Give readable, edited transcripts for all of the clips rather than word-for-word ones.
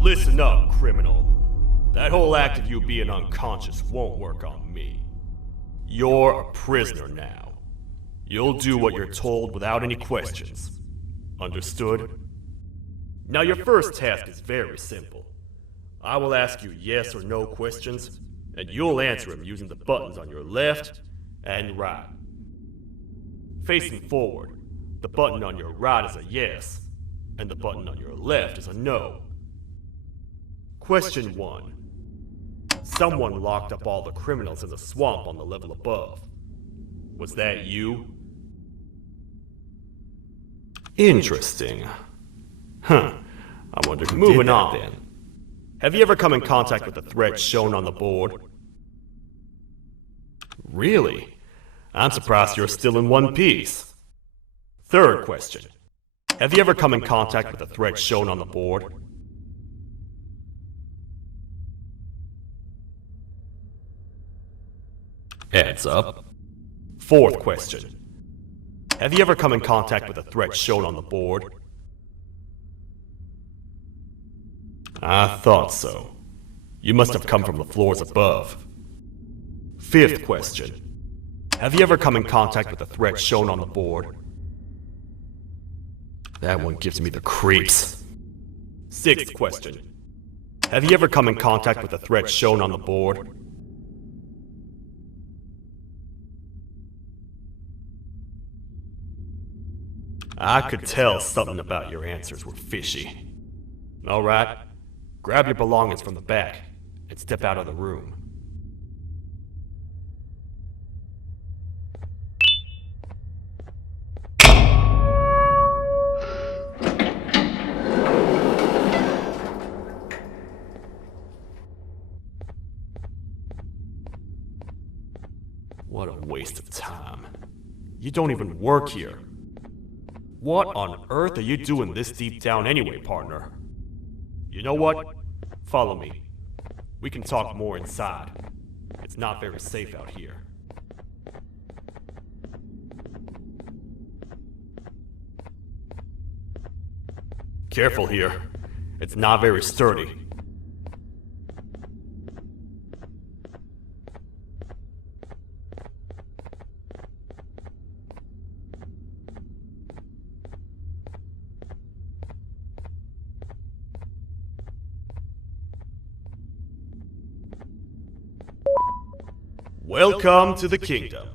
Listen up, criminal. That whole act of you being unconscious won't work on me. You're a prisoner now. You'll do what you're told without any questions. Understood? Now your first task is very simple. I will ask you yes or no questions, and you'll answer them using the buttons on your left and right. Facing forward, the button on your right is a yes, and the button on your left is a no. Question 1. Someone locked up all the criminals in the swamp on the level above. Was that you? Interesting. Huh. I wonder who did that then. Have you ever come in contact with the threat shown on the board? Really? I'm surprised you're still in one piece. Third question. Have you ever come in contact with the threat shown on the board? Heads up. Fourth question. Have you ever come in contact with the threat shown on the board? I thought so. You must have come from the floors above. Fifth question. Have you ever come in contact with the threat shown on the board? That one gives me the creeps. Sixth question. Have you ever come in contact with the threat shown on the board? I could tell something about your answers were fishy. Alright, grab your belongings from the back and step out of the room. What a waste of time. You don't even work here. What on earth are you doing this deep down anyway, partner? You know what? Follow me. We can talk more inside. It's not very safe out here. Careful here. It's not very sturdy. Welcome to the kingdom.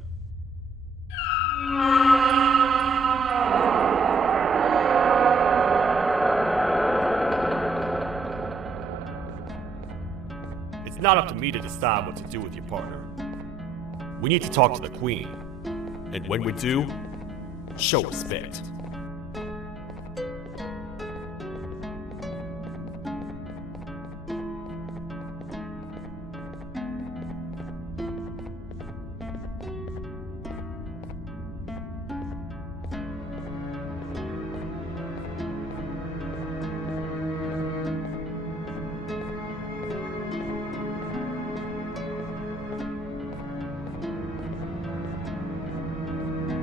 not up to me to decide what to do with your partner. We need to talk to the Queen, and when we do, show respect.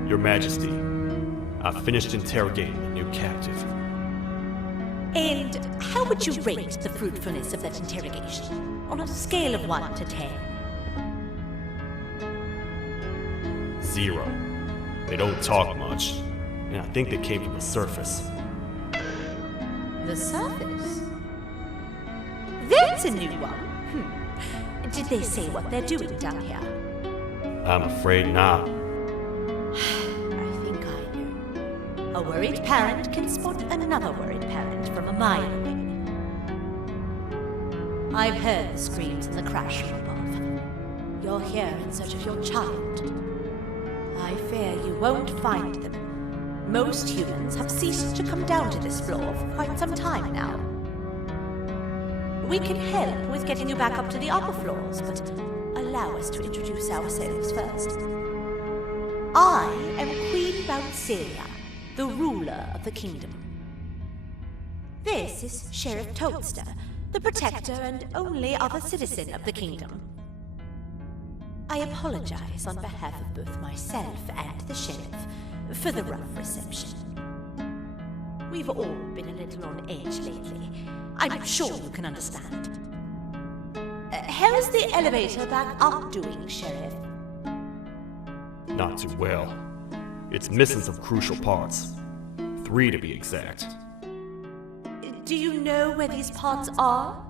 Your Majesty, I've finished interrogating the new captive. And how would you rate the fruitfulness of that interrogation? On a scale of 1 to 10? 0. They don't talk much, and I think they came from the surface. The surface? That's a new one. Did they say what they're doing down here? I'm afraid not. I think I know. A worried parent can spot another worried parent from a mile away. I've heard the screams in the crash room above. You're here in search of your child. I fear you won't find them. Most humans have ceased to come down to this floor for quite some time now. We can help with getting you back up to the upper floors, but allow us to introduce ourselves first. I am Queen Bouncelia, the ruler of the kingdom. This is Sheriff Toadster, the protector and only other citizen of the kingdom. I apologize on behalf of both myself and the sheriff for the rough reception. We've all been a little on edge lately. I'm sure you can understand. How's the elevator back up doing, Sheriff? Not too well. It's missing some crucial parts. 3 to be exact. Do you know where these parts are?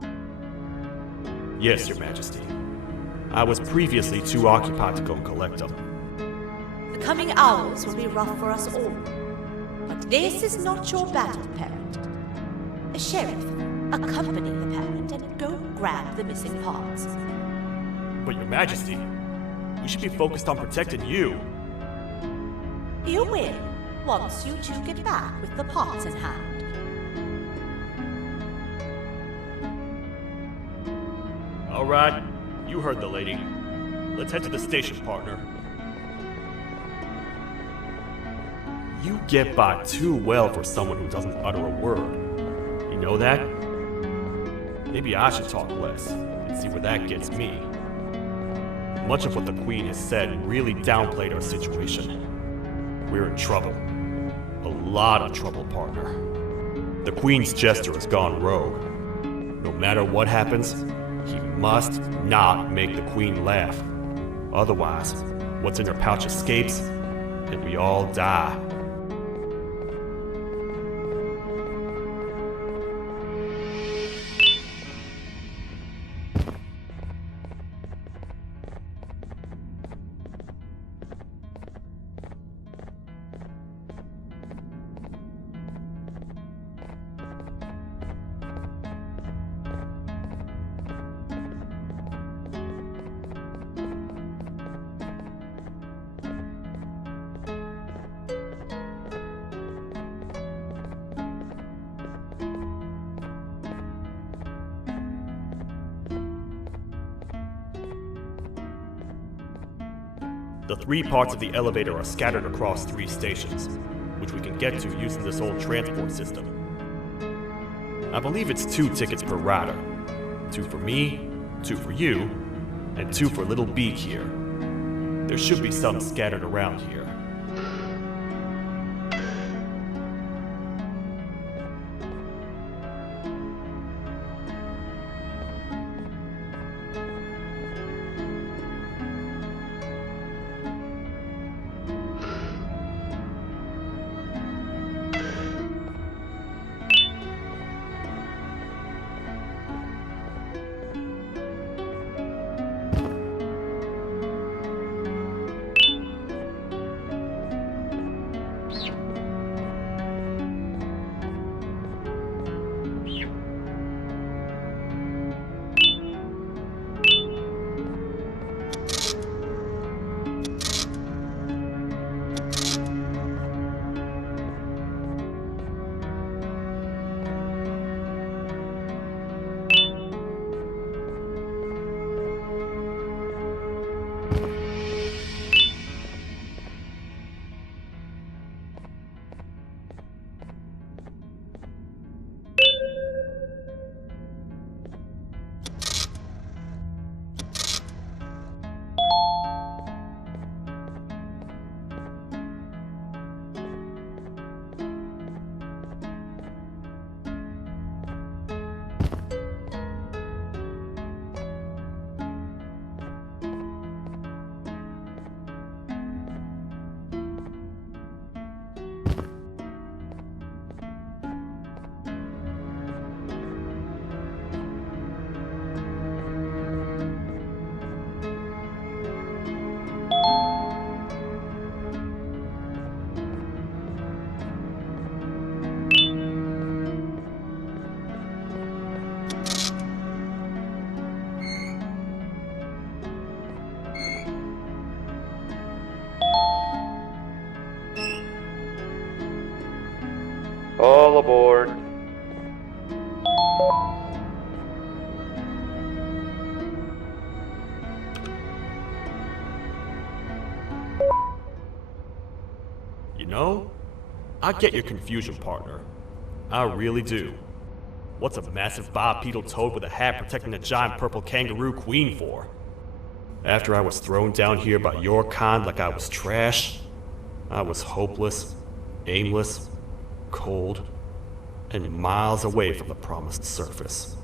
Yes, Your Majesty. I was previously too occupied to go and collect them. The coming hours will be rough for us all. But this is not your battle, parent. Sheriff, accompany the parent and go grab the missing parts. But Your Majesty, we should be focused on protecting you. You will, once you two get back with the parts in hand. All right, you heard the lady. Let's head to the station, partner. You get by too well for someone who doesn't utter a word. You know that? Maybe I should talk less and see where that gets me. Much of what the Queen has said really downplayed our situation. We're in trouble. A lot of trouble, partner. The Queen's jester has gone rogue. No matter what happens, he must not make the Queen laugh. Otherwise, what's in her pouch escapes, and we all die. The 3 parts of the elevator are scattered across 3 stations, which we can get to using this old transport system. I believe it's 2 tickets per rider. 2 for me, 2 for you, and 2 for Little Beak here. There should be some scattered around here. aboard. You know, I get your confusion, partner. I really do. What's a massive bipedal toad with a hat protecting a giant purple kangaroo queen for? After I was thrown down here by your kind like I was trash, I was hopeless, aimless, cold, and miles away from the promised surface.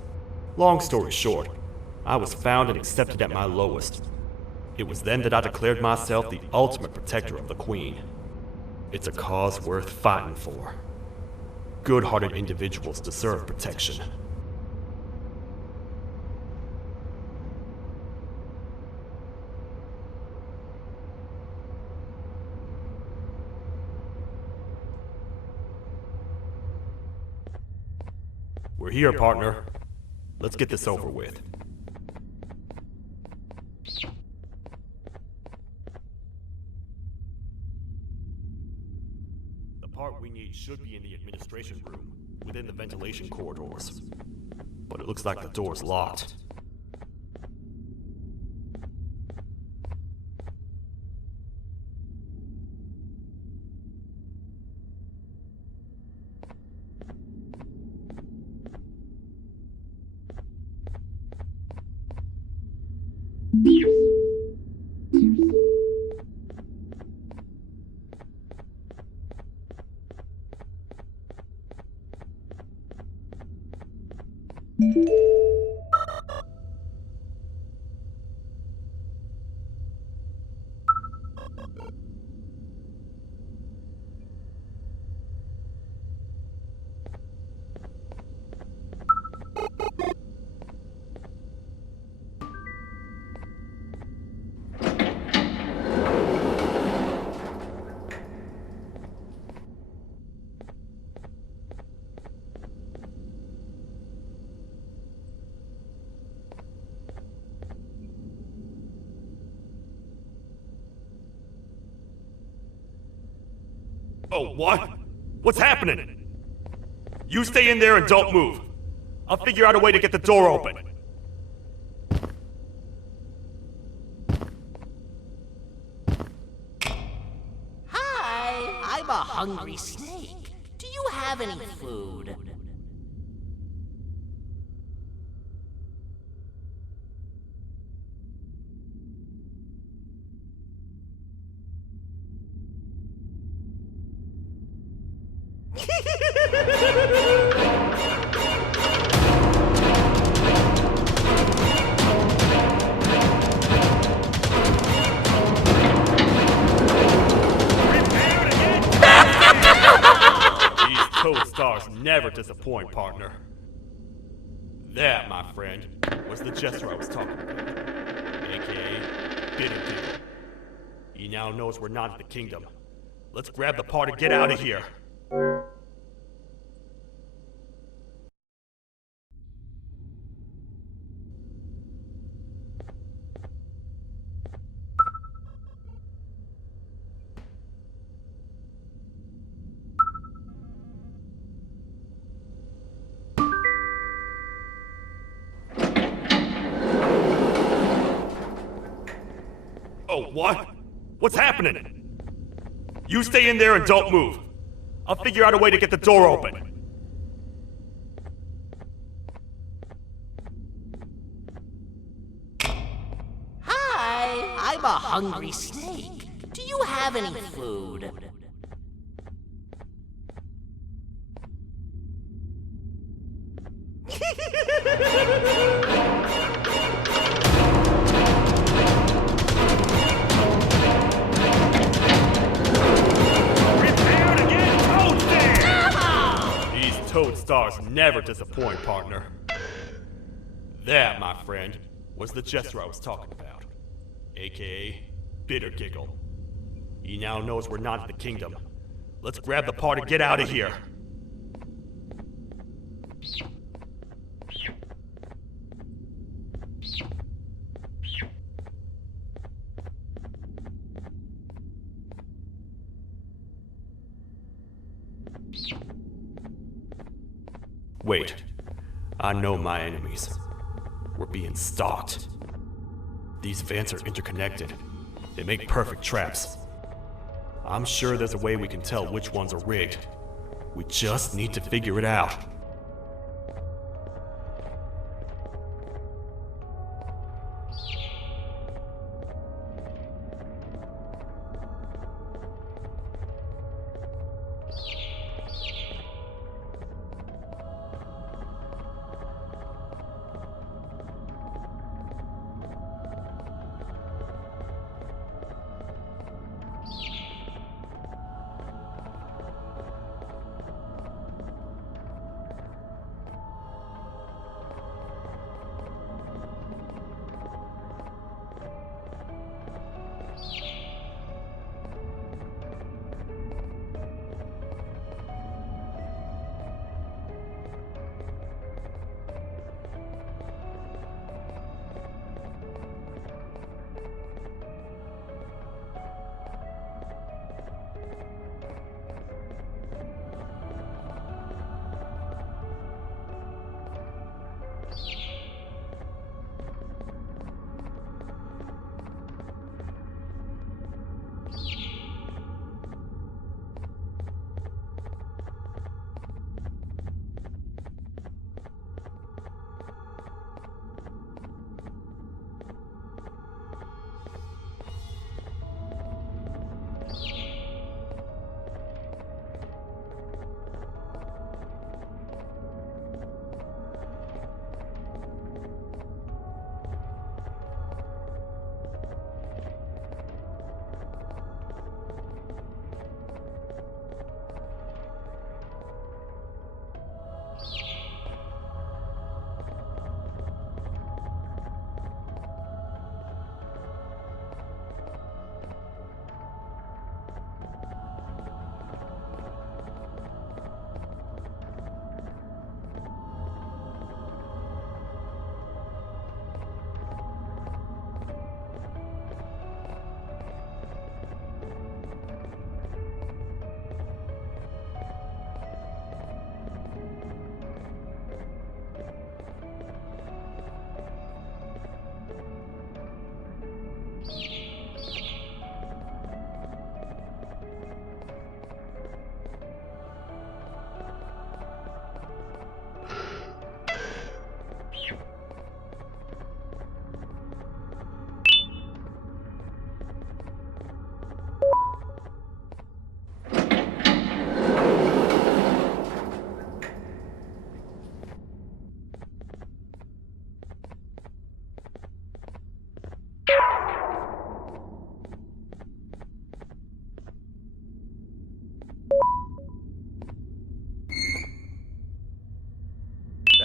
Long story short, I was found and accepted at my lowest. It was then that I declared myself the ultimate protector of the Queen. It's a cause worth fighting for. Good-hearted individuals deserve protection. We're here, partner. Let's get this over with. The part we need should be in the administration room, within the ventilation corridors. But it looks like the door's locked. Oh, what? What's happening? You stay in there and don't move. I'll figure out a way to get the door open. Hi, I'm a hungry snake. Do you have any food? These toad stars never disappoint, partner. That, my friend, was the jester I was talking about, aka Bitter Giggle. He now knows we're not in the kingdom. Let's grab the part and get out of here. Oh, what? What's happening? You stay in there and don't move. I'll figure out a way to get the door open. Hi, I'm a hungry snake. Do you have any food? Toad stars never disappoint, partner. That, my friend, was the jester I was talking about, aka Bitter Giggle. He now knows we're not in the kingdom. Let's grab the part and get out of here. Wait. I know my enemies. We're being stalked. These vents are interconnected. They make perfect traps. I'm sure there's a way we can tell which ones are rigged. We just need to figure it out.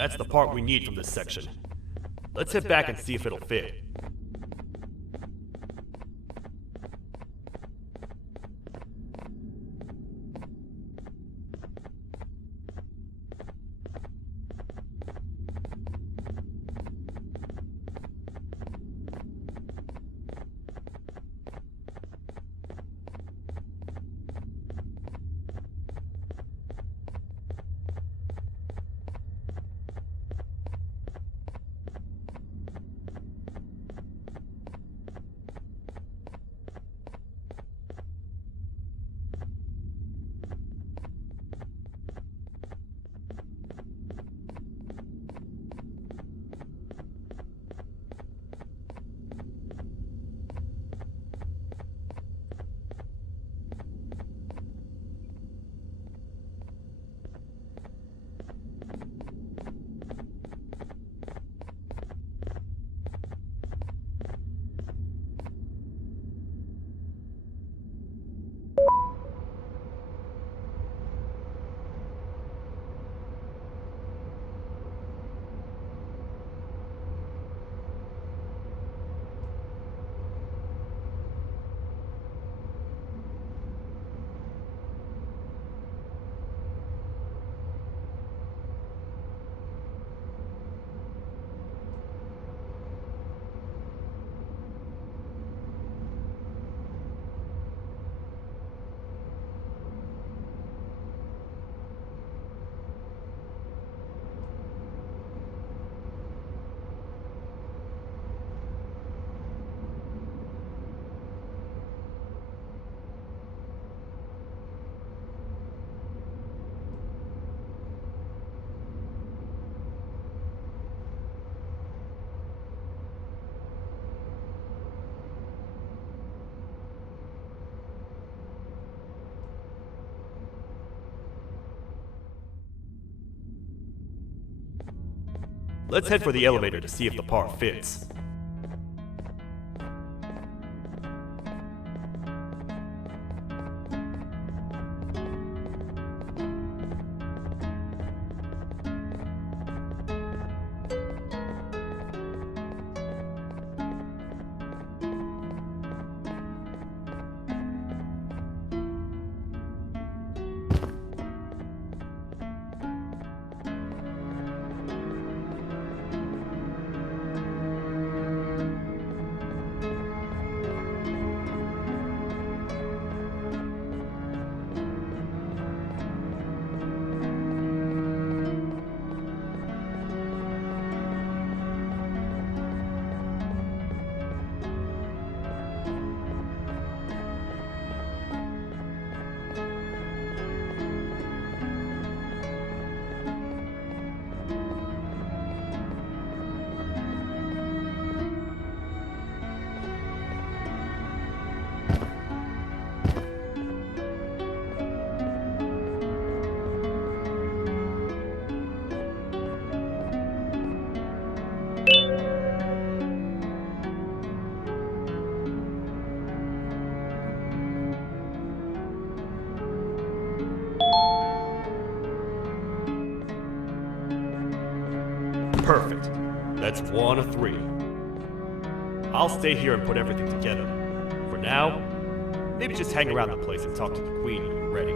That's the part we need from this section. Let's head back and see if it'll fit. Let's head for the elevator to see if the part fits. Perfect. That's 1 of 3. I'll stay here and put everything together. For now, maybe just hang around the place and talk to the Queen when you're ready.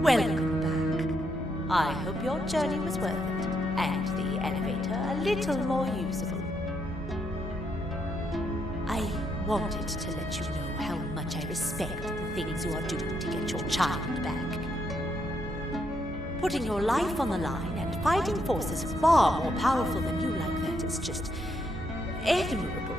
Welcome back. I hope your journey was worth it, and the elevator a little more usable. I wanted to let you know how much I respect the things you are doing to get your child back. Putting your life on the line and fighting forces far more powerful than you like that is just admirable.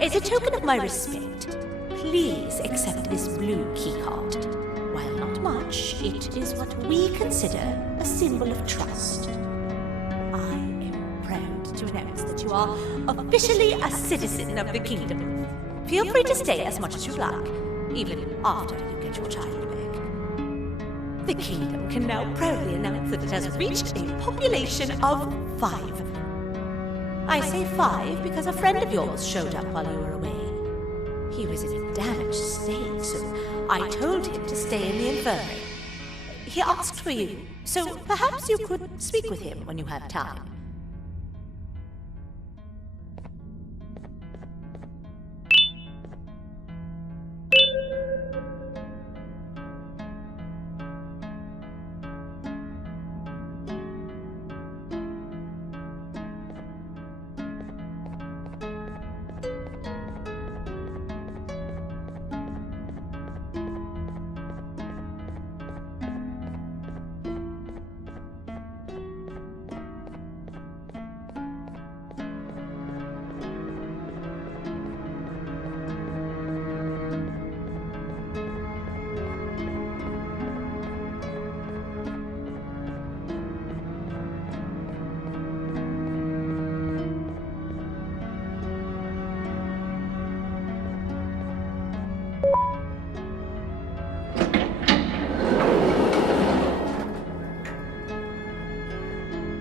As a token of my respect, please accept this blue keycard. While not much, it is what we consider a symbol of trust. I am proud to announce that you are officially a citizen of the kingdom. Feel free to stay as much as you like, even after you get your child back. The kingdom can now proudly announce that it has reached a population of 5. I say 5 because a friend of yours showed up while you were away. He was in a damaged state, so I told him to stay in the infirmary. He asked for you, so perhaps you could speak with him when you have time.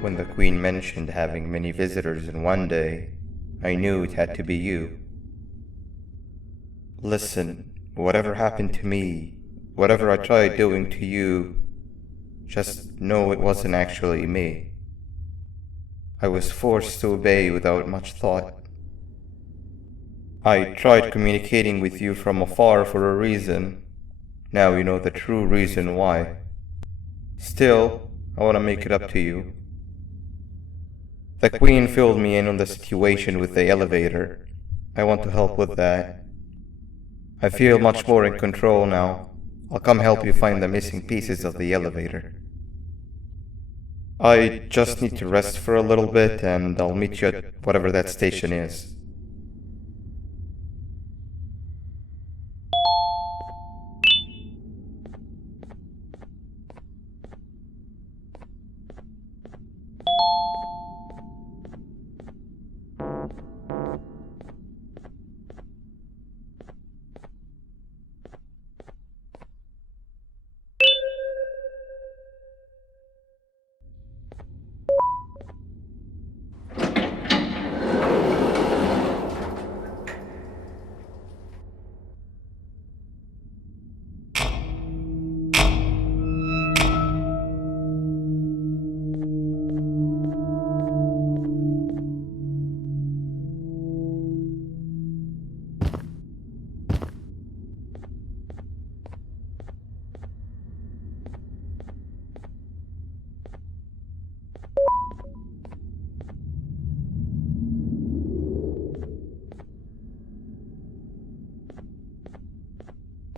When the Queen mentioned having many visitors in one day, I knew it had to be you. Listen, whatever happened to me, whatever I tried doing to you, just know it wasn't actually me. I was forced to obey without much thought. I tried communicating with you from afar for a reason. Now you know the true reason why. Still, I want to make it up to you. The Queen filled me in on the situation with the elevator. I want to help with that. I feel much more in control now. I'll come help you find the missing pieces of the elevator. I just need to rest for a little bit and I'll meet you at whatever that station is.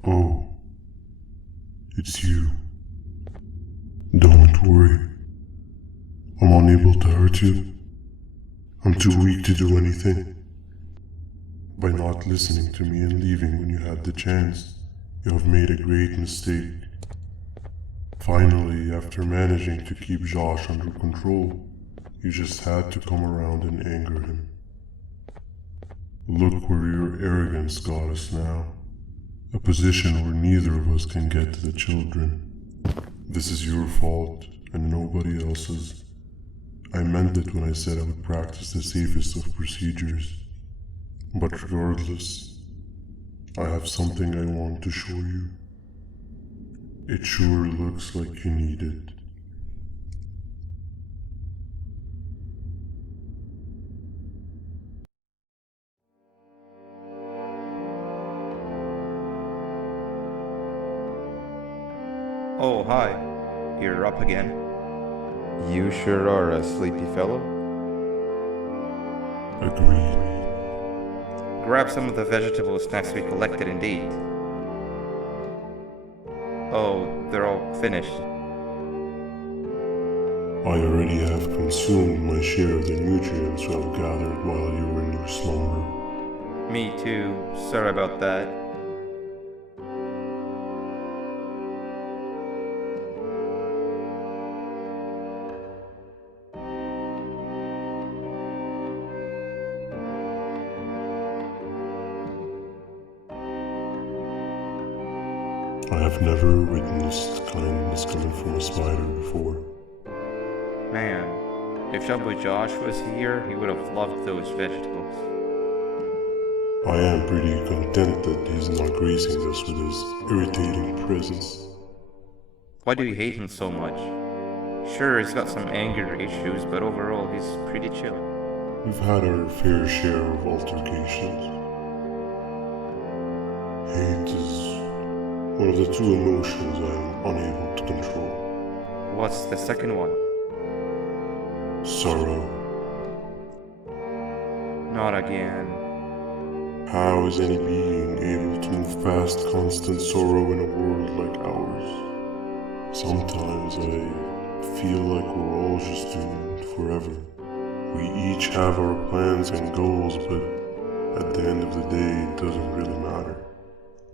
Oh, it's you. Don't worry. I'm unable to hurt you. I'm too weak to do anything. By not listening to me and leaving when you had the chance, you have made a great mistake. Finally, after managing to keep Josh under control, you just had to come around and anger him. Look where your arrogance got us now. A position where neither of us can get to the children. This is your fault, and nobody else's. I meant it when I said I would practice the safest of procedures. But regardless, I have something I want to show you. It sure looks like you need it. Oh, hi. You're up again. You sure are a sleepy fellow. Agreed. Grab some of the vegetable snacks we collected indeed. Oh, they're all finished. I already have consumed my share of the nutrients you have gathered while you were in your slumber. Me too. Sorry about that. I have never witnessed kindness coming from a spider before. Man, if Jumbo Josh was here, he would have loved those vegetables. I am pretty content that he's not gracing us with his irritating presence. Why do you hate him so much? Sure, he's got some anger issues, but overall he's pretty chill. We've had our fair share of altercations. Hate is one of the two emotions I'm unable to control. What's the second one? Sorrow. Not again. How is any being able to move past constant sorrow in a world like ours? Sometimes I feel like we're all just doomed forever. We each have our plans and goals, but at the end of the day, it doesn't really matter.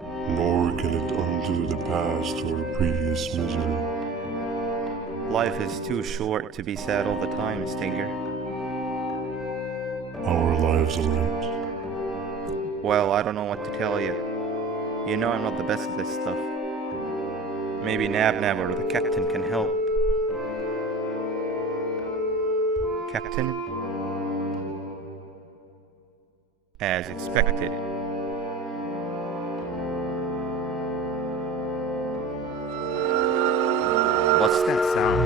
Nor can it undo the past or previous misery. Life is too short to be sad all the time, Stinger. Our lives aren't. Well, I don't know what to tell you. You know I'm not the best at this stuff. Maybe Nab or the captain can help. Captain? As expected. What's that sound?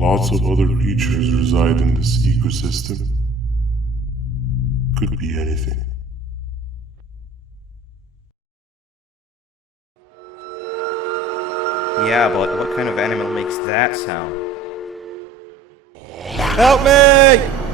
Lots of other creatures reside in this ecosystem. Could be anything. Yeah, but what kind of animal makes that sound? Help me!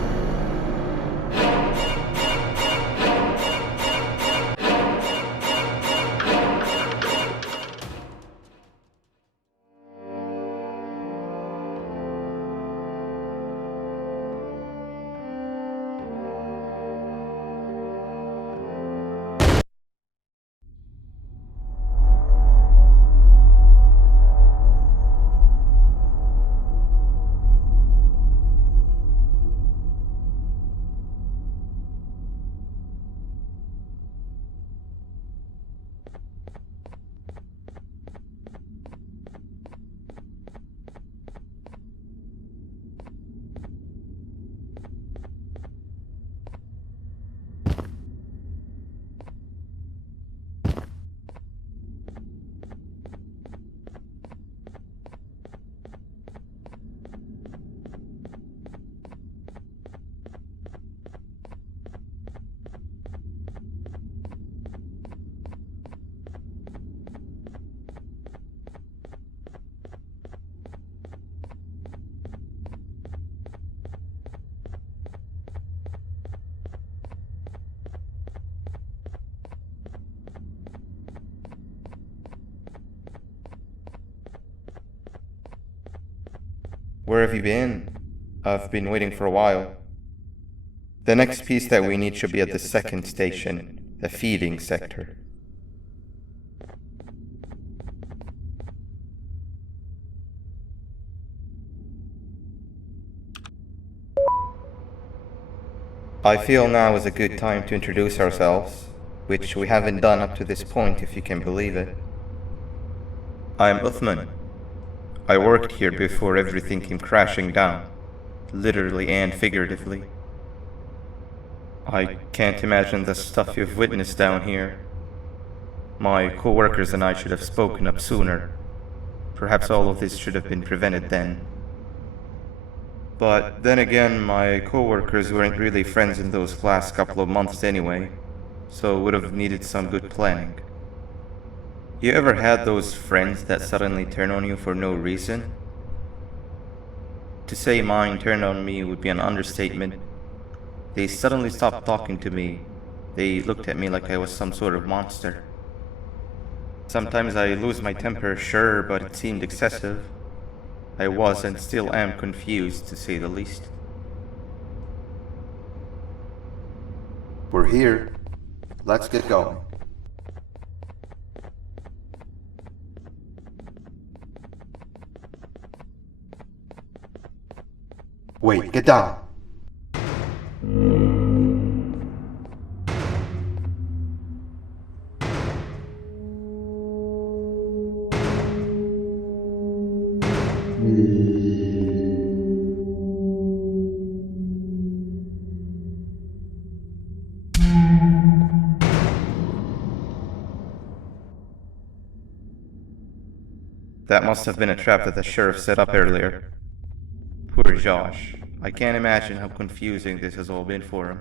Where have you been? I've been waiting for a while. The next piece that we need should be at the second station, the feeding sector. I feel now is a good time to introduce ourselves, which we haven't done up to this point if you can believe it. I'm Uthman. I worked here before everything came crashing down, literally and figuratively. I can't imagine the stuff you've witnessed down here. My co-workers and I should have spoken up sooner. Perhaps all of this should have been prevented then. But then again, my co-workers weren't really friends in those last couple of months anyway, so would have needed some good planning. You ever had those friends that suddenly turn on you for no reason? To say mine turned on me would be an understatement. They suddenly stopped talking to me. They looked at me like I was some sort of monster. Sometimes I lose my temper, sure, but it seemed excessive. I was and still am confused, to say the least. We're here. Let's get going. Wait, get down. That must have been a trap that the sheriff set up earlier. Poor Josh. I can't imagine how confusing this has all been for him.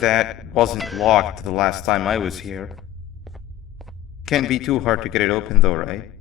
That wasn't locked the last time I was here. Can't be too hard to get it open though, right?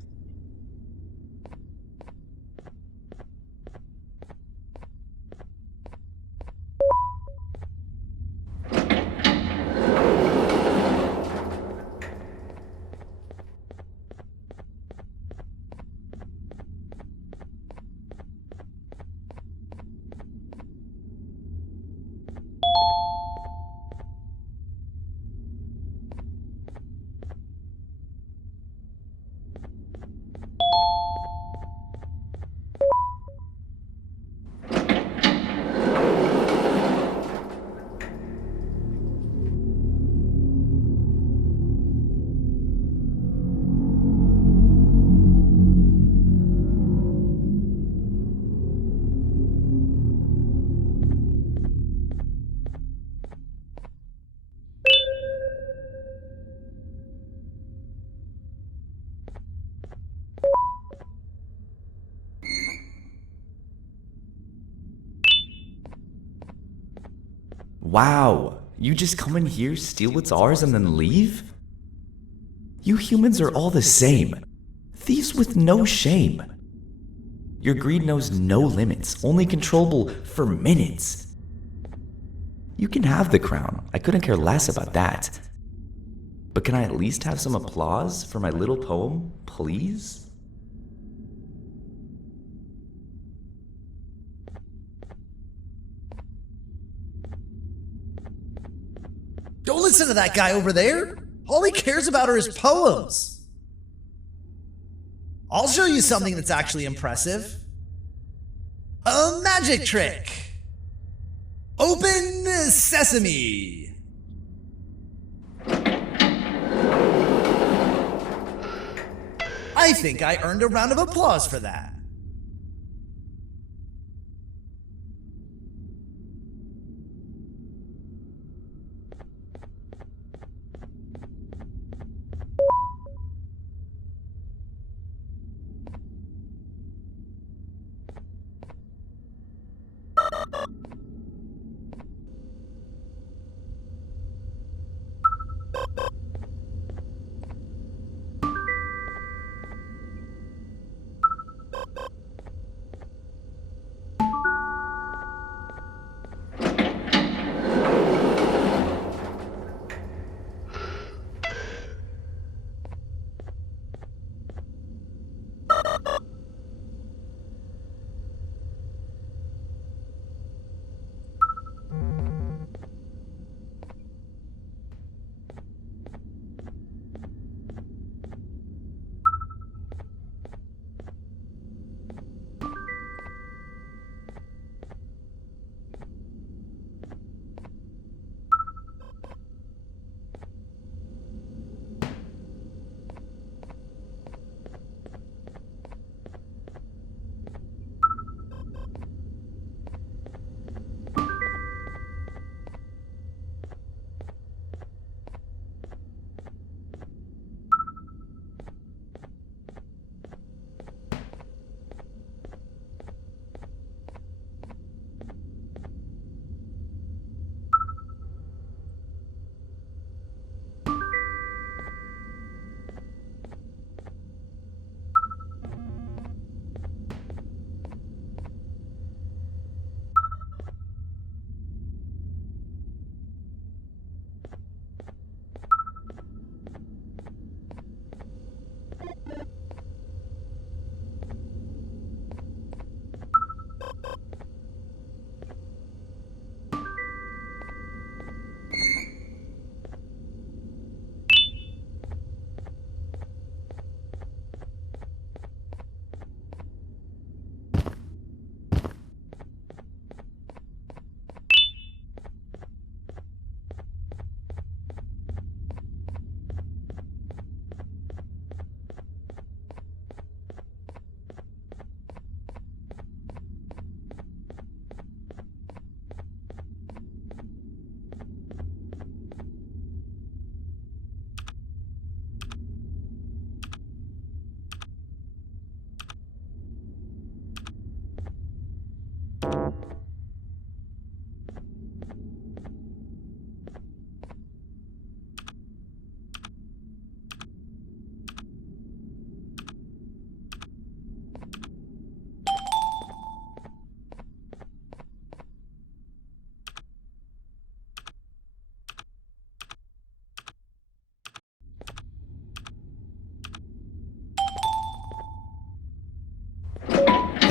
Wow, you just come in here, steal what's ours, and then leave? You humans are all the same. Thieves with no shame. Your greed knows no limits, only controllable for minutes. You can have the crown, I couldn't care less about that. But can I at least have some applause for my little poem, please? Don't listen to that guy over there. All he cares about are his poems. I'll show you something that's actually impressive. A magic trick. Open sesame. I think I earned a round of applause for that.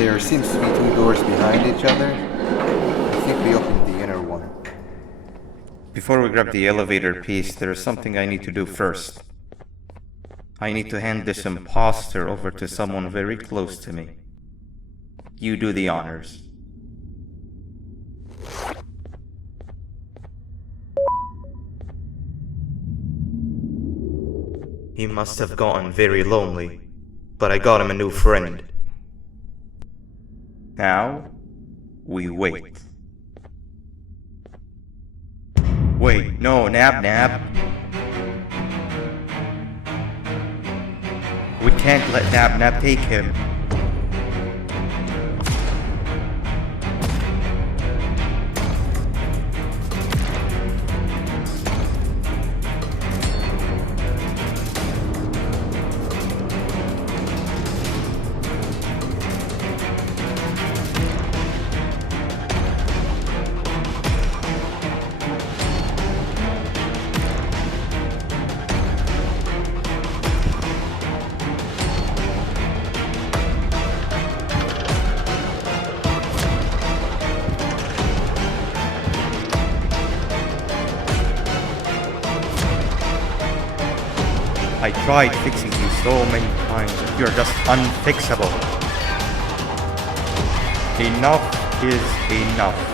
There seems to be two doors behind each other. I think we opened the inner one. Before we grab the elevator piece, there is something I need to do first. I need to hand this imposter over to someone very close to me. You do the honors. He must have gotten very lonely, but I got him a new friend. Now, we wait. Wait, no, Nab. We can't let Nab take him. I tried fixing you so many times, but you're just unfixable. Enough is enough.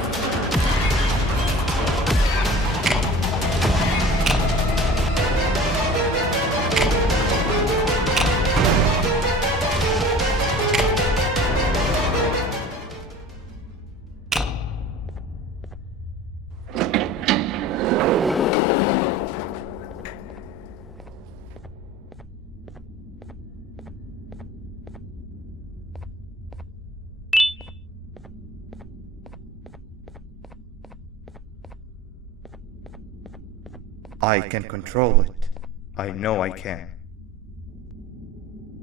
I can control it. I know I can.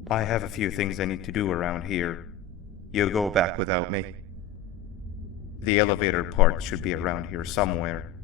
I have a few things I need to do around here. You go back without me. The elevator part should be around here somewhere.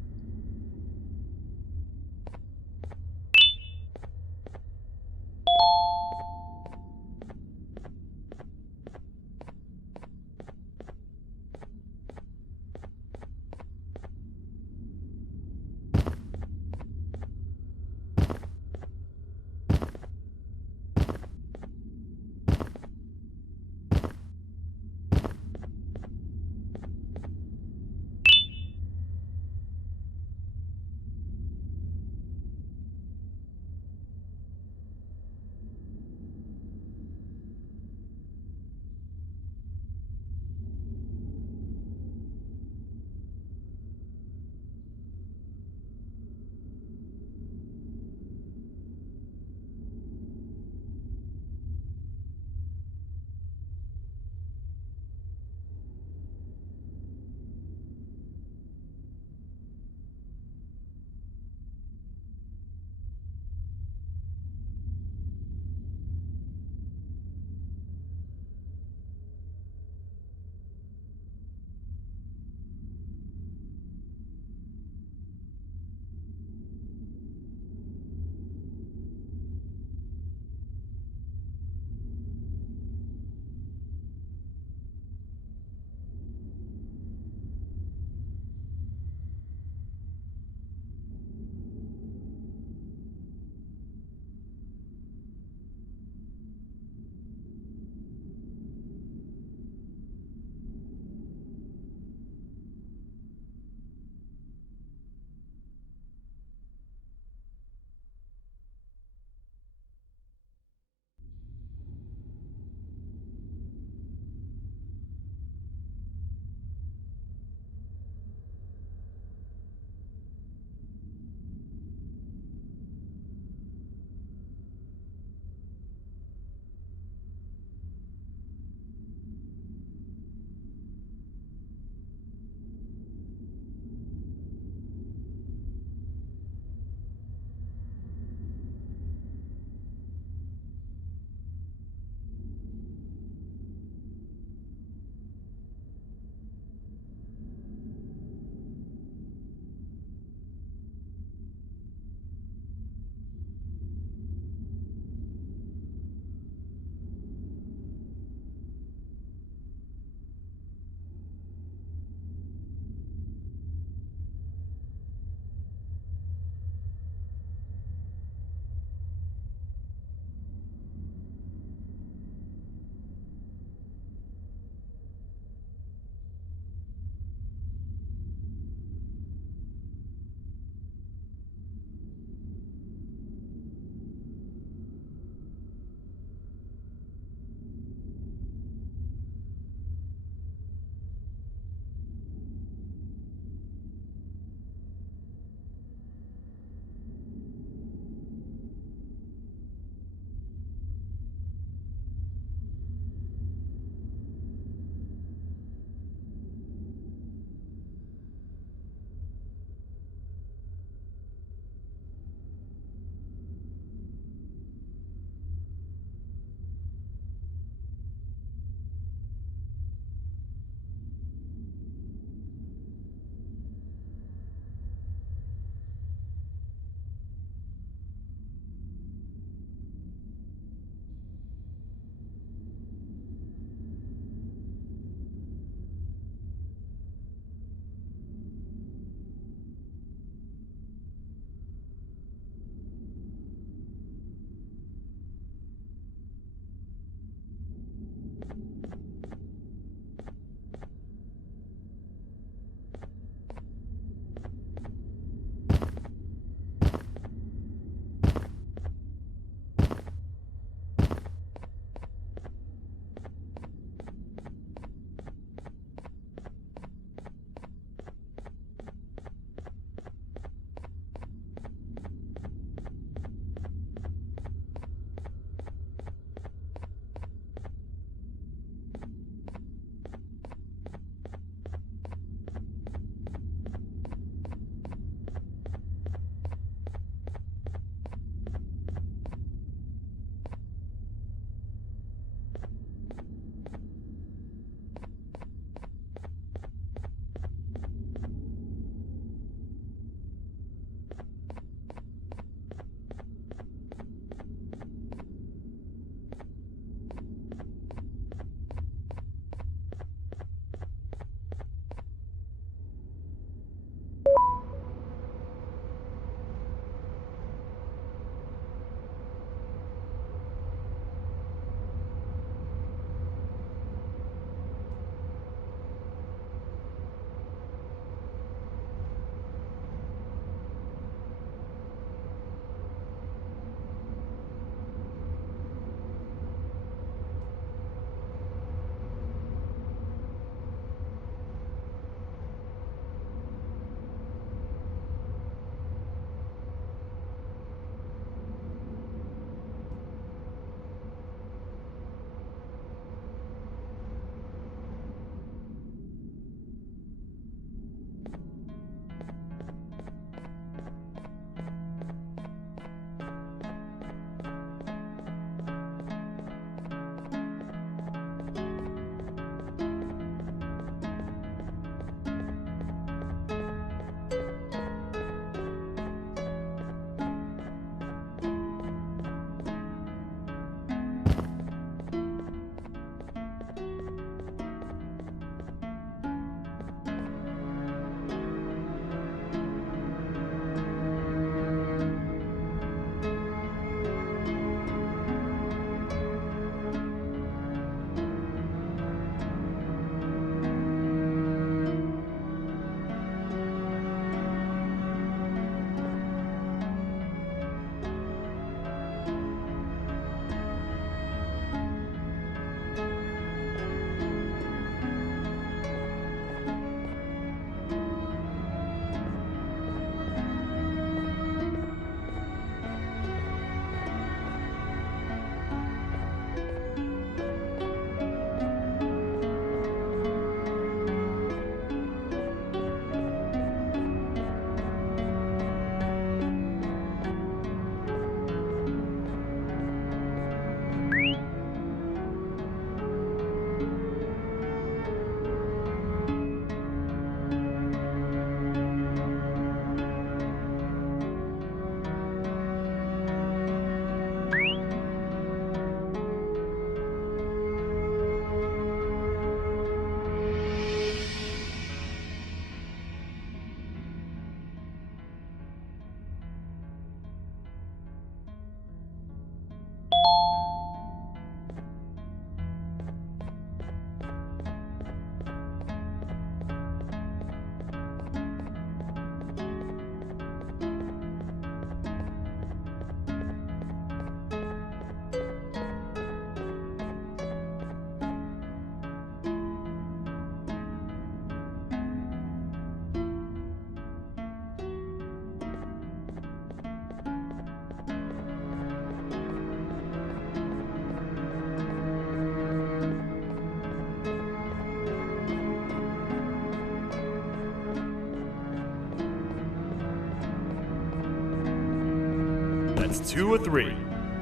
That's 2 of 3.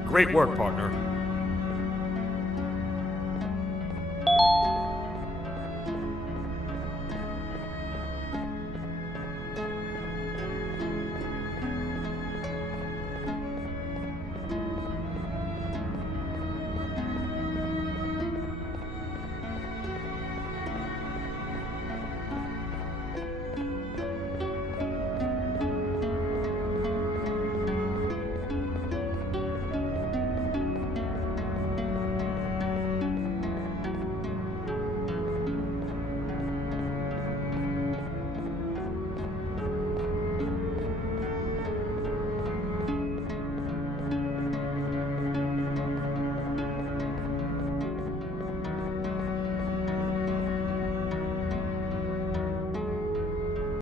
Great work, partner.